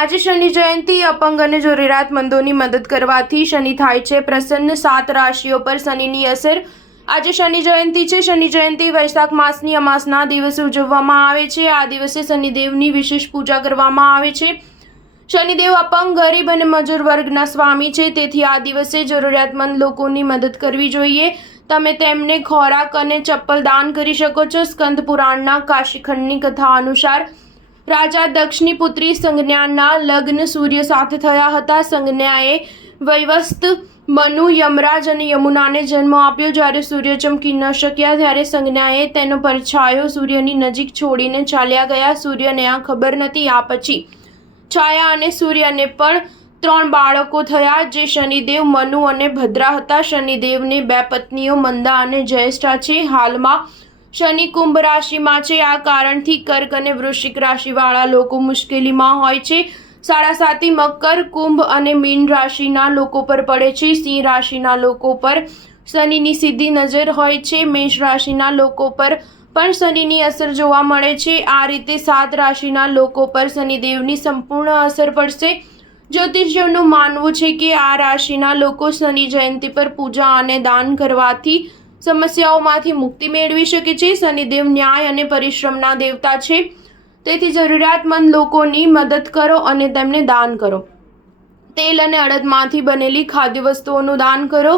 આજે શનિ જયંતિ અપંગ અને જરૂરિયાતમંદોની મદદ કરવાથી શનિ થાય છે પ્રસન્ન। 7 રાશિઓ પર શનિની અસર। આજે શનિ જયંતિ છે। શનિ જયંતિ વૈશાખ માસની અમાસના દિવસે ઉજવવામાં આવે છે। આ દિવસે શનિદેવની વિશેષ પૂજા કરવામાં આવે છે। શનિદેવ અપંગ, ગરીબ અને મજૂર વર્ગના સ્વામી છે, તેથી આ દિવસે જરૂરિયાતમંદ લોકોની મદદ કરવી જોઈએ। તમે તેમને ખોરાક અને ચપ્પલ દાન કરી શકો છો। સ્કંદ પુરાણના કાશીખંડની કથા અનુસાર રાજા દક્ષની પુત્રી સંજ્ઞાના લગ્ન સૂર્ય સાથે થયા હતા। સંજ્ઞાએ વૈવસ્ત, મનુ, યમરાજ અને યમુનાને જન્મ આપ્યો। જ્યારે સૂર્ય ચમકી ન શક્યા ત્યારે સંજ્ઞાએ તેનો પડછાયો સૂર્યની નજીક છોડીને ચાલ્યા ગયા। સૂર્યને આ ખબર નથી। આ પછી છાયા અને સૂર્યને પણ 3 બાળકો થયા, જે શનિદેવ, મનુ અને ભદ્રા હતા। શનિદેવને 2 પત્નીઓ મંદા અને જ્યેષ્ઠા છે। હાલમાં શનિ કુંભ રાશિમાં છે। આ કારણથી કર્ક અને વૃશ્ચિક રાશિવાળા લોકો મુશ્કેલીમાં હોય છે। સાડાસાતી મકર, કુંભ અને મીન રાશિના લોકો પર પડે છે। સિંહ રાશિના લોકો પર શનિની સીધી નજર હોય છે। મેષ રાશિના લોકો પર પણ શનિની અસર જોવા મળે છે। આ રીતે 7 રાશિના લોકો પર શનિદેવની સંપૂર્ણ અસર પડશે। જ્યોતિષીઓનું માનવું છે કે આ રાશિના લોકો શનિ જયંતિ પર પૂજા અને દાન કરવાથી સમસ્યાઓમાંથી મુક્તિ મેળવી શકે છે। શનિદેવ ન્યાય અને પરિશ્રમના દેવતા છે, તેથી જરૂરિયાતમંદ લોકોની મદદ કરો અને તેમને દાન કરો। તેલ અને અડદમાંથી બનેલી ખાદ્ય વસ્તુઓનું દાન કરો।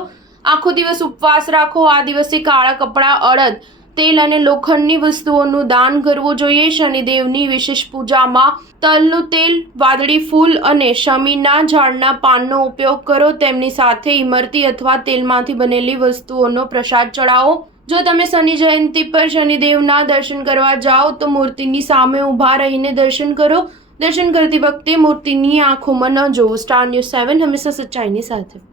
આખો દિવસ ઉપવાસ રાખો। આ દિવસે કાળા કપડાં, અડદ, તેલ અને લોખંડની વસ્તુઓનું દાન કરવું જોઈએ। શનિદેવની વિશેષ પૂજામાં તલનું તેલ, વાદળી ફૂલ અને શમીના ઝાડના પાનનો ઉપયોગ કરો। તેમની સાથે ઇમરતી અથવા તેલમાંથી બનેલી વસ્તુઓનો પ્રસાદ ચડાવો। જો તમે શનિ જયંતિ પર શનિદેવના દર્શન કરવા જાઓ તો મૂર્તિની સામે ઊભા રહીને દર્શન કરો। દર્શન કરતી વખતે મૂર્તિની આંખોમાં ન જોવું। સ્ટાર ન્યૂઝ 7 હંમેશા સચ્ચાઈની સાથે।